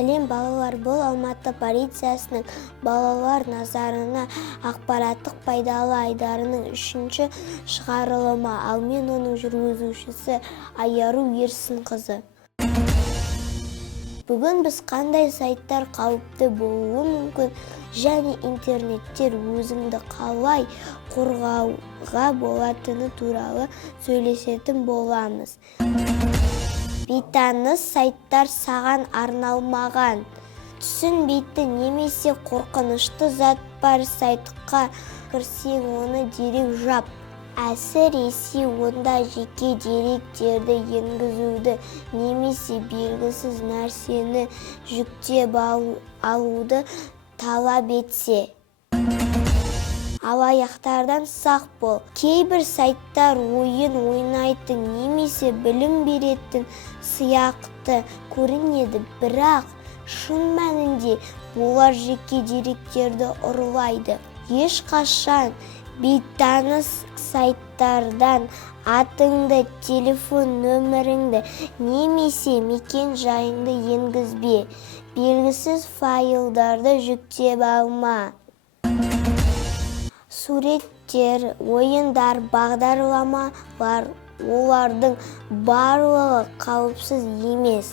Сәлем балалар, бұл Алматы полициясының балалар назарына ақпараттық пайдалы айдарының 3-ші шығарылымы, ал мен оның жүргізушісі Айару Ерсінқызы. Бүгін біз қандай сайттар қауіпті болуы мүмкін және интернеттер өзіңді қалай қорғауға болатыны туралы сөйлесетін боламыз. Бейтаныс сайттар саған арналмаған. Түсінбейтін немесе қорқынышты зат бар сайтқа кірсең, оны дереу жап. Әсіресе онда жеке деректерді енгізуді немесе белгісіз нәрсені жүктеп алуды талап етсе. Алаяқтардан сақ бол. Кейбір сайттар ойын ойнайтын немесе білім беретін сияқты көрінеді, бірақ шын мәнінде олар жеке деректерді ұрлайды. Ешқашан бейтаныс сайттардан атыңды, телефон нөміріңді немесе мекен жайыңды енгізбе. Белгісіз файлдарды жүктеп алма. Суреттер, ойындар, бағдарламалар, олардың барлығы қауіпсіз емес.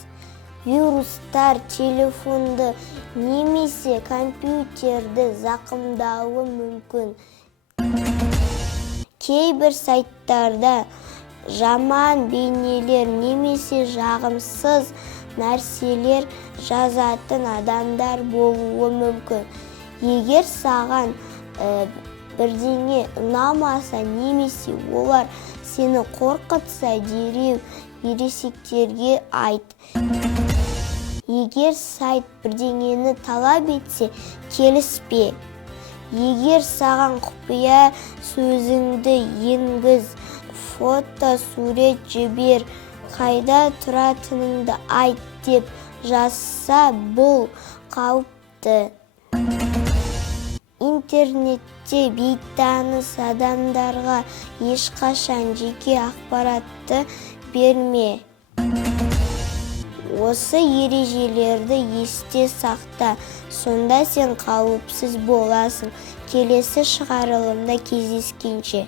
Вирустар телефонды немесе компьютерді зақымдауы мүмкін. Кейбір сайттарда жаман бейнелер немесе жағымсыз нәрселер жазатын адамдар болуы мүмкін. Егер саған бірдеңе ұнамаса немесе олар сені қорқытса, дереу ересектерге айт. Егер сайт бірдеңені талап етсе, келіспе. Егер саған құпия сөзіңді енгіз, фото, сурет жібер, қайда тұратыныңды айт деп жазса, бұл қауіпті. Интернетте бейтаныс адамдарға ешқашан жеке ақпаратты берме. Осы ережелерді есте сақта, сонда сен қауіпсіз боласың. Келесі шығарылымда кездескенше.